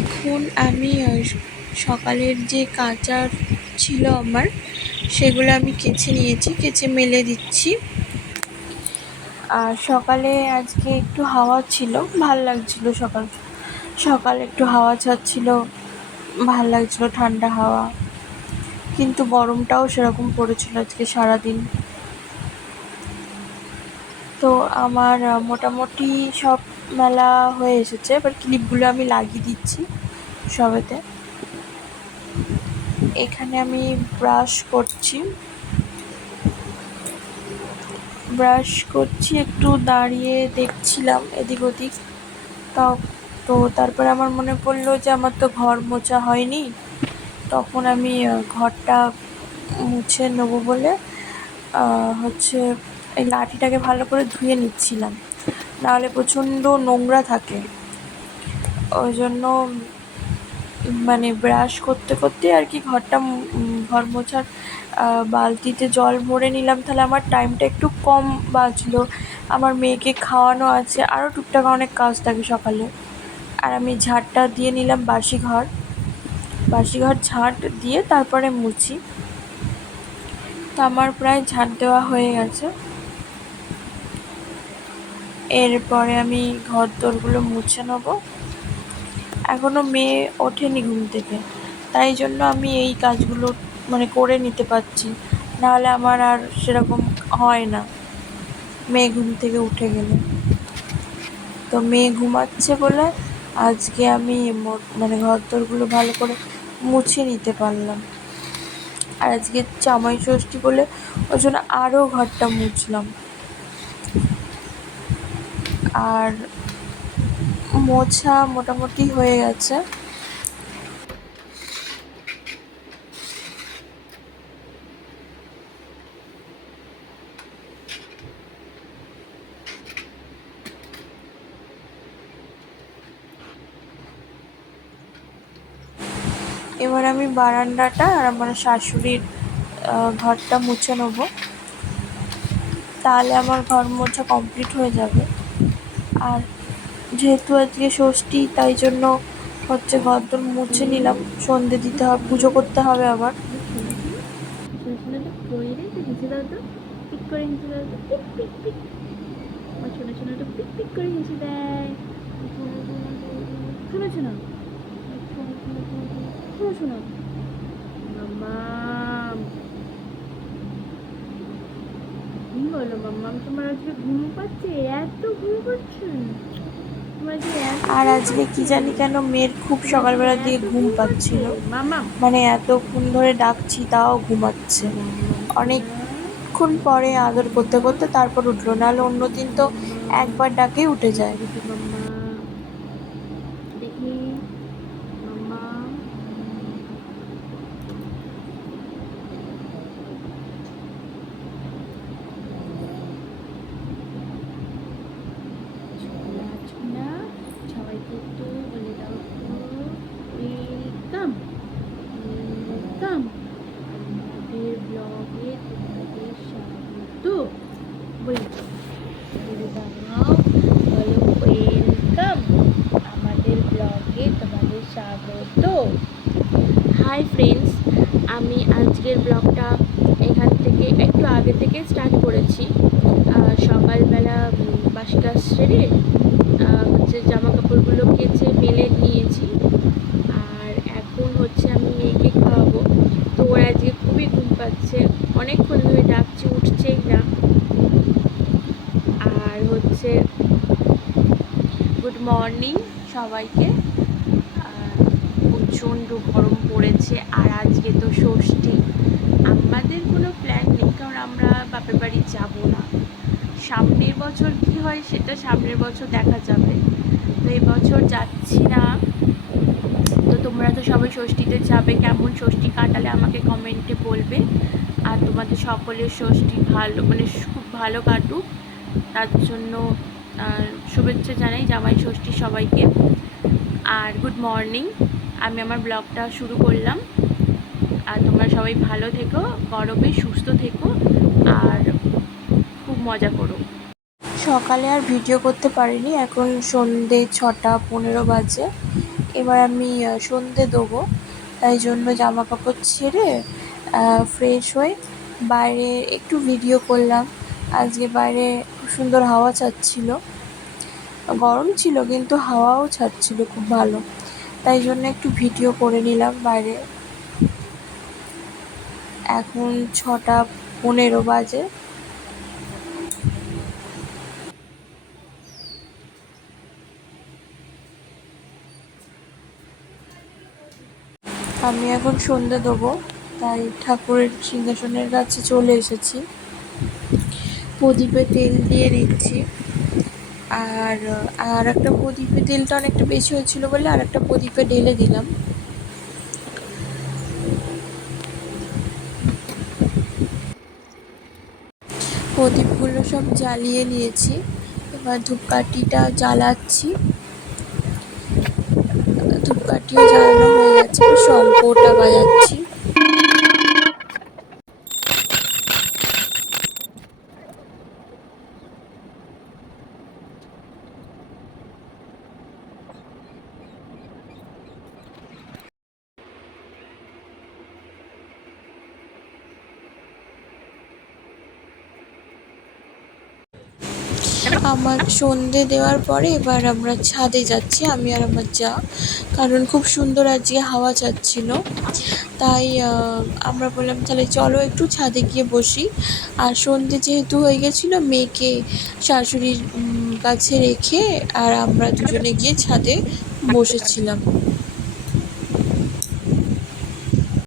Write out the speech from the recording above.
এখন আমি সকালের যে কাচার ছিল আমার, সেগুলো আমি কেচে নিয়েছি, কেচে মেলে দিচ্ছি। আর সকালে আজকে একটু হাওয়া ছিল, ভাল লাগছিল। সকাল সকাল একটু হাওয়া ছাড়ছিল, ভাল লাগছিল, ঠান্ডা হাওয়া। কিন্তু গরমটাও সেরকম পড়েছিল আজকে সারাদিন। তো আমার মোটামুটি সব মেলা হয়ে এসেছে, এবার ক্লিপগুলো আমি লাগিয়ে দিচ্ছি সবেতে। এখানে আমি ব্রাশ করছি, একটু দাঁড়িয়ে দেখছিলাম এদিক ওদিক। তো তারপরে আমার মনে পড়লো যে আমার তো ঘর মোছা হয়নি। তখন আমি ঘরটা মুছে নেবো বলে এই লাঠিটাকে ভালো করে ধুয়ে নিচ্ছিলাম, নাহলে প্রচণ্ড নোংরা থাকে। ওই জন্য মানে ব্রাশ করতে করতে আর কি ঘর মোছার বালতিতে জল ভরে নিলাম, তাহলে আমার টাইমটা একটু কম বাঁচলো। আমার মেয়েকে খাওয়ানো আছে, আরও টুকটাক অনেক কাজ থাকে সকালে। আর আমি ঝাঁটটা দিয়ে নিলাম বাসি ঘর ঝাঁট দিয়ে তারপরে মুছি। তো আমার প্রায় ঝাঁট দেওয়া হয়ে গেছে। এরপরে আমি ঘর দোরগুলো মুছে নেবো। এখনও মেয়ে ওঠেনি ঘুম থেকে, তাই জন্য আমি এই কাজগুলো মানে করে নিতে পারছি, নাহলে আমার আর সেরকম হয় না মেয়ে ঘুম থেকে উঠে গেলে। তো মেয়ে ঘুমাচ্ছে বলে আজকে আমি মানে ঘর দোরগুলো ভালো করে মুছে নিতে পারলাম। আর আজকে জামাই ষষ্ঠী বলে ওই জন্য আরও ঘরটা মুছলাম। আর মোছা মোটামুটি হয়ে গেছে। এবার আমি বারান্দাটা আর আমার শাশুড়ির ঘরটা মুছে নেবো, তাহলে আমার ঘর মোছা কমপ্লিট হয়ে যাবে। আর যেহেতু আজকে ষষ্ঠী, তাই জন্য ঘরদোর মুছে নিলাম। সন্ধে দিতে হবে, পুজো করতে হবে আবার। কি হলো মাম্মাম, তোমার আজকে ঘুম পাচ্ছে? এত ঘুম পাচ্ছে? আর আজকে কি জানি কেন মেয়ের খুব সকালবেলা দিয়ে ঘুম পাচ্ছিল, মানে এতক্ষণ ধরে ডাকছি তাও ঘুমাচ্ছে। অনেকক্ষণ পরে আদর করতে করতে তারপর উঠলো, নাহলে অন্যদিন তো একবার ডাকেই উঠে যায়। দেখি মাম্মা, সবাইকে একটু বলে দাও ওয়েলকাম ওয়েলকাম আমাদের ব্লগে তোমাদের স্বাগত। বলে দাও, বলো ওয়েলকাম আমাদের ব্লগে তোমাদের স্বাগত। হাই ফ্রেন্ডস, আমি আজকের ব্লগটা এখান থেকে একটু আগে থেকে স্টার্ট করেছি। সকালবেলা বাসি কাজ সেরে জামা কাপড়গুলো কেচে মেলে নিয়েছি। আর এখন আমি মেয়েকে খাওয়াবো। তো ওর আজকে খুবই ঘুম পাচ্ছে, অনেকক্ষণ ধরে ডাকছি, উঠছেই না। আর গুড মর্নিং সবাইকে। প্রচণ্ড গরম পড়েছে, আর আজকে তো ষষ্ঠী। আমাদের কোনো প্ল্যান নেই, কারণ আমরা বাপের বাড়ি যাব না। সামনের বছর কি হয় সেটা সামনের বছর দেখা যাবে। তো এই বছর যাচ্ছি না। তো তোমরা তো সবাই ষষ্ঠীতে যাবে, কেমন ষষ্ঠী কাটালে আমাকে কমেন্টে বলবে। আর তোমাদের সকলের ষষ্ঠী ভালো, মানে খুব ভালো কাটুক, তার জন্য শুভেচ্ছা জানাই জামাই ষষ্ঠী সবাইকে। আর গুড মর্নিং, আমি আমার ব্লগটা শুরু করলাম। আর তোমরা সবাই ভালো থেকো, গরমে সুস্থ থেকো, আর খুব মজা করো। সকালে আর ভিডিও করতে পারিনি, এখন সন্ধে 6:15 বাজে। এবার আমি সন্ধে দেবো, তাই জন্য জামা কাপড় ছেড়ে ফ্রেশ হয়ে বাইরে একটু ভিডিও করলাম। আজকে বাইরে খুব সুন্দর হাওয়া ছাড়ছিল, গরম ছিল কিন্তু হাওয়াও ছাড়ছিল খুব ভালো, তাই জন্য একটু ভিডিও করে নিলাম বাইরে। এখন 6টা 15 বাজে। আমি এখন সন্ধে দেবো, তাই ঠাকুরের সিংহাসনের কাছে চলে এসেছি। প্রদীপে তেল দিয়ে দিচ্ছি, আর আর একটা প্রদীপে তেলটা অনেকটা বেশি হয়েছিল বলে আর একটা প্রদীপে ঢেলে দিলাম। প্রদীপগুলো সব জ্বালিয়ে নিয়েছি, এবার ধূপকাঠিটা জ্বালাচ্ছি। ধূপকাঠিও জ্বালানো হয়ে গেছে, শঙ্খটা বাজাচ্ছি। আমার সন্ধে দেওয়ার পরে এবার আমরা ছাদে যাচ্ছি, আমি আর আমার যা, কারণ খুব সুন্দর আজকে হাওয়া ছাড়ছিল। তাই আমরা বললাম তাহলে চলো একটু ছাদে গিয়ে বসি। আর সন্ধে যেহেতু হয়ে গেছিলো, মেয়েকে শাশুড়ির কাছে রেখে আর আমরা দুজনে গিয়ে ছাদে বসেছিলাম।